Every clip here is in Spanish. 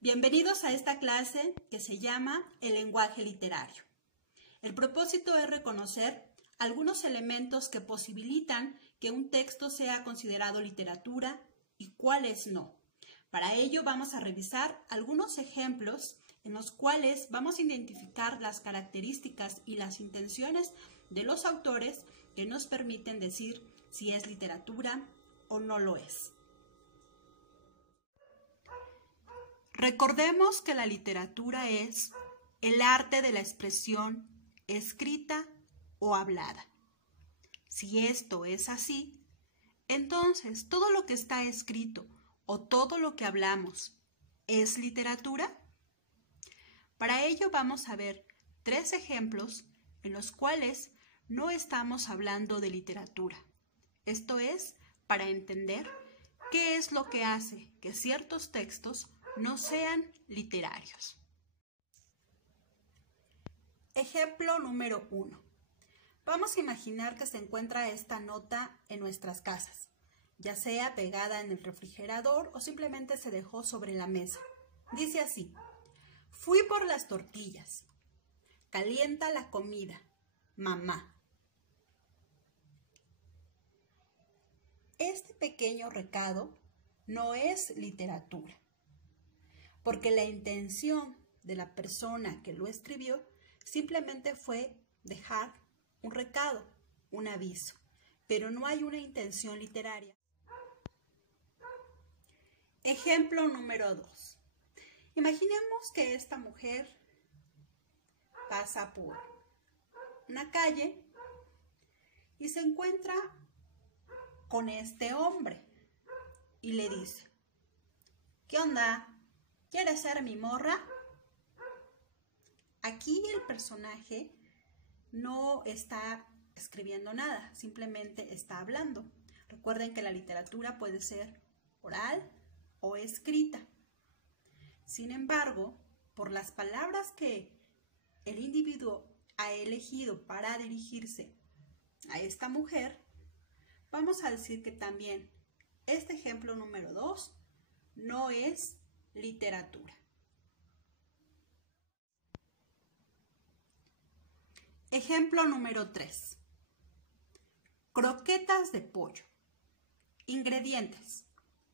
Bienvenidos a esta clase que se llama el lenguaje literario. El propósito es reconocer algunos elementos que posibilitan que un texto sea considerado literatura y cuáles no. Para ello vamos a revisar algunos ejemplos en los cuales vamos a identificar las características y las intenciones de los autores que nos permiten decir si es literatura o no lo es. Recordemos que la literatura es el arte de la expresión escrita o hablada. Si esto es así, entonces todo lo que está escrito o todo lo que hablamos ¿es literatura? Para ello vamos a ver 3 ejemplos en los cuales no estamos hablando de literatura. Esto es para entender qué es lo que hace que ciertos textos no sean literarios. Ejemplo número 1. Vamos a imaginar que se encuentra esta nota en nuestras casas, ya sea pegada en el refrigerador o simplemente se dejó sobre la mesa. Dice así: fui por las tortillas. Calienta la comida, mamá. Este pequeño recado no es literatura, porque la intención de la persona que lo escribió simplemente fue dejar un recado, un aviso, pero no hay una intención literaria. Ejemplo número 2. Imaginemos que esta mujer pasa por una calle y se encuentra con este hombre y le dice: ¿qué onda? ¿Quieres ser mi morra? Aquí el personaje no está escribiendo nada, simplemente está hablando. Recuerden que la literatura puede ser oral o escrita. Sin embargo, por las palabras que el individuo ha elegido para dirigirse a esta mujer, vamos a decir que también este ejemplo número 2 no es literatura. Ejemplo número 3. Croquetas de pollo. Ingredientes: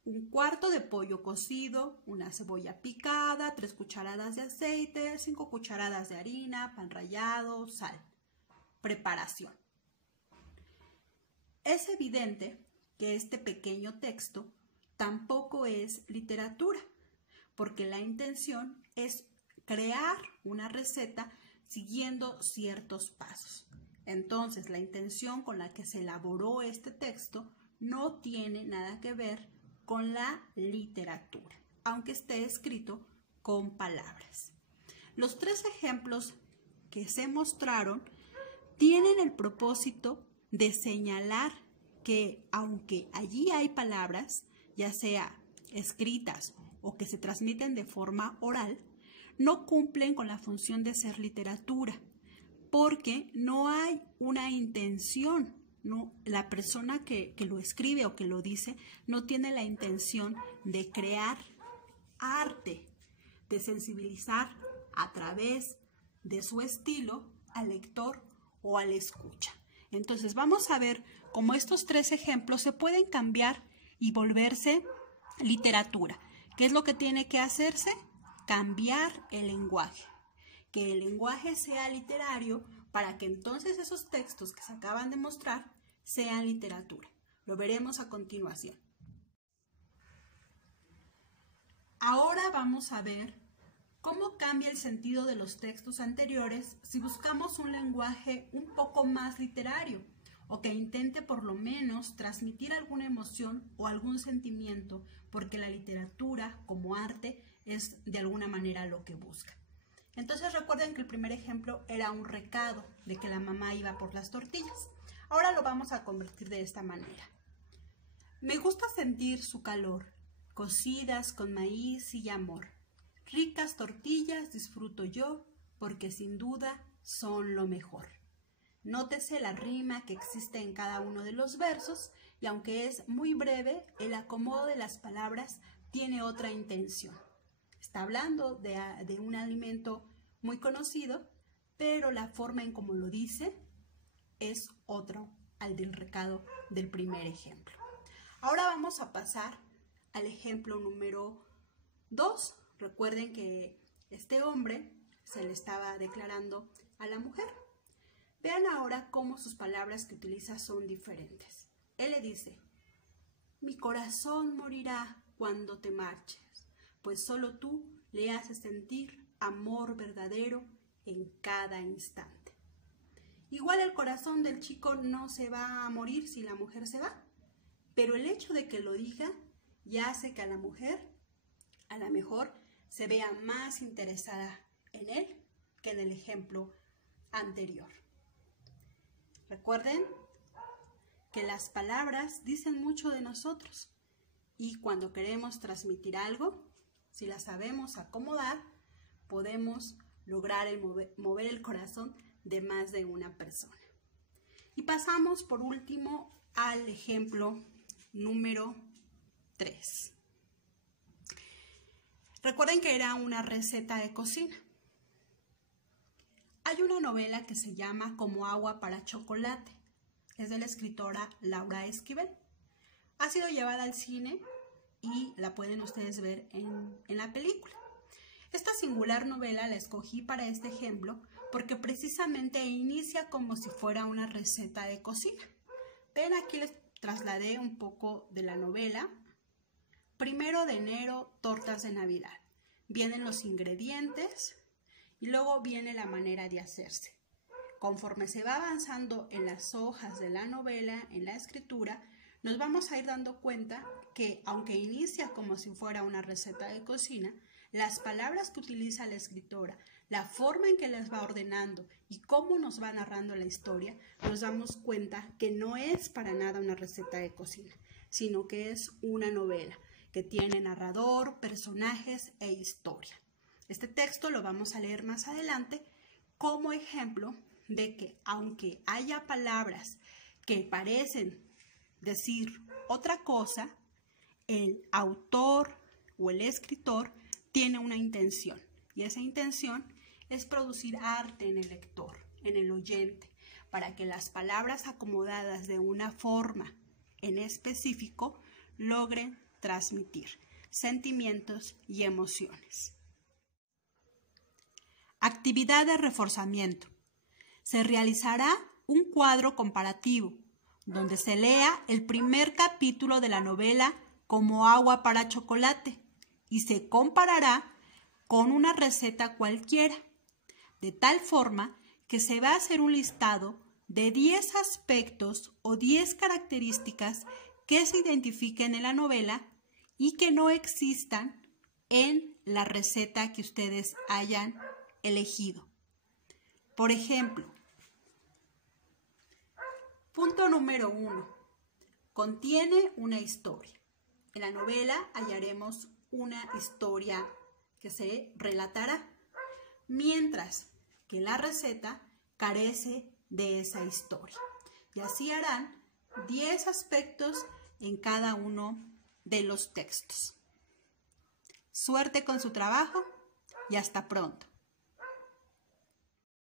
1/4 de pollo cocido, una cebolla picada, 3 cucharadas de aceite, 5 cucharadas de harina, pan rallado, sal. Preparación. Es evidente que este pequeño texto tampoco es literatura, porque la intención es crear una receta siguiendo ciertos pasos. Entonces, la intención con la que se elaboró este texto no tiene nada que ver con la literatura, aunque esté escrito con palabras. Los 3 ejemplos que se mostraron tienen el propósito de señalar que aunque allí hay palabras, ya sea escritas o que se transmiten de forma oral, no cumplen con la función de ser literatura, porque no hay una intención. No, la persona que lo escribe o que lo dice no tiene la intención de crear arte, de sensibilizar a través de su estilo al lector o al escucha. Entonces vamos a ver cómo estos 3 ejemplos se pueden cambiar y volverse literatura. ¿Qué es lo que tiene que hacerse? Cambiar el lenguaje. Que el lenguaje sea literario para que entonces esos textos que se acaban de mostrar sean literatura. Lo veremos a continuación. Ahora vamos a ver cómo cambia el sentido de los textos anteriores si buscamos un lenguaje un poco más literario o que intente por lo menos transmitir alguna emoción o algún sentimiento, porque la literatura como arte es de alguna manera lo que busca. Entonces recuerden que el primer ejemplo era un recado de que la mamá iba por las tortillas. Ahora lo vamos a convertir de esta manera. Me gusta sentir su calor, cocidas con maíz y amor. Ricas tortillas disfruto yo, porque sin duda son lo mejor. Nótese la rima que existe en cada uno de los versos y aunque es muy breve, el acomodo de las palabras tiene otra intención. está hablando de un alimento muy conocido, pero la forma en cómo lo dice es otro al del recado del primer ejemplo. Ahora vamos a pasar al ejemplo número 2. Recuerden que este hombre se le estaba declarando a la mujer. Vean ahora cómo sus palabras que utiliza son diferentes. Él le dice: mi corazón morirá cuando te marches, pues solo tú le haces sentir amor verdadero en cada instante. Igual el corazón del chico no se va a morir si la mujer se va, pero el hecho de que lo diga ya hace que a la mujer, a lo mejor, se vea más interesada en él que en el ejemplo anterior. Recuerden que las palabras dicen mucho de nosotros y cuando queremos transmitir algo, si las sabemos acomodar, podemos lograr mover el corazón de más de una persona. Y pasamos por último al ejemplo número 3. Recuerden que era una receta de cocina. Hay una novela que se llama Como agua para chocolate. Es de la escritora Laura Esquivel. Ha sido llevada al cine y la pueden ustedes ver en la película. Esta singular novela la escogí para este ejemplo porque precisamente inicia como si fuera una receta de cocina. Ven, aquí les trasladé un poco de la novela. 1 de enero, tortas de Navidad. Vienen los ingredientes y luego viene la manera de hacerse. Conforme se va avanzando en las hojas de la novela, en la escritura, nos vamos a ir dando cuenta que, aunque inicia como si fuera una receta de cocina, las palabras que utiliza la escritora, la forma en que las va ordenando y cómo nos va narrando la historia, nos damos cuenta que no es para nada una receta de cocina, sino que es una novela que tiene narrador, personajes e historia. Este texto lo vamos a leer más adelante como ejemplo de que aunque haya palabras que parecen decir otra cosa, el autor o el escritor tiene una intención y esa intención es producir arte en el lector, en el oyente, para que las palabras acomodadas de una forma en específico logren transmitir sentimientos y emociones. Actividad de reforzamiento. Se realizará un cuadro comparativo donde se lea el primer capítulo de la novela Como agua para chocolate y se comparará con una receta cualquiera, de tal forma que se va a hacer un listado de 10 aspectos o 10 características que se identifiquen en la novela y que no existan en la receta que ustedes hayan elegido. Por ejemplo, punto número 1. Contiene una historia. En la novela hallaremos una historia que se relatará, mientras que la receta carece de esa historia. Y así harán 10 aspectos en cada uno de los textos. Suerte con su trabajo y hasta pronto.